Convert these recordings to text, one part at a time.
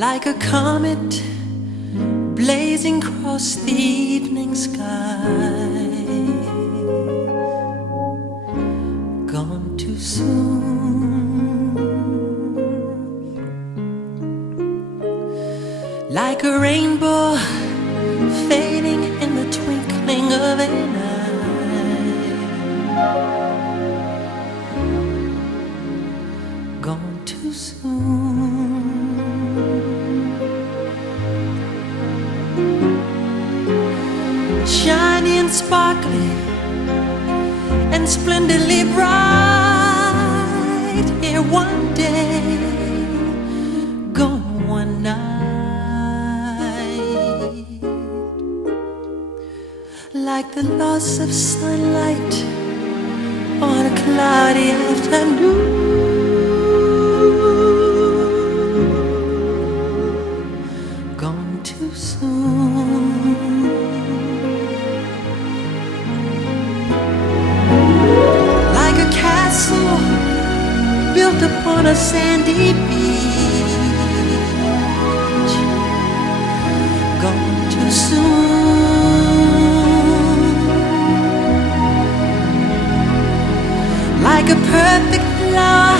like a comet blazing across the evening sky. Gone too soon, like a rainbow fading in the twinkling of an eye. Gone too soon. Shiny and sparkly and splendidly bright, here one day, gone one night. Like the loss of sunlight on a cloudy afternoon. Gone too soon. Like a castle built upon a sandy beach. Gone too soon. Like a perfect flower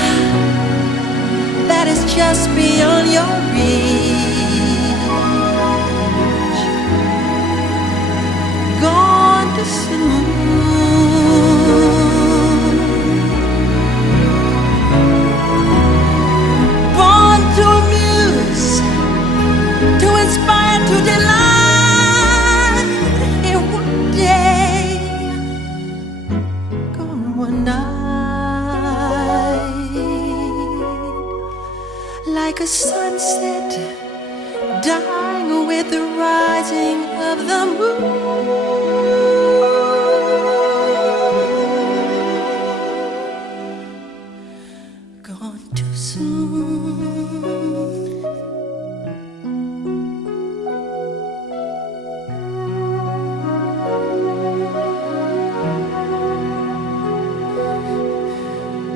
that is just beyond your reach. Gone too soon. Born to amuse, to inspire, to delight, here one day, gone one night. Like a sunset dying with the rising of the moon. Gone too soon.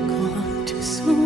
Gone too soon.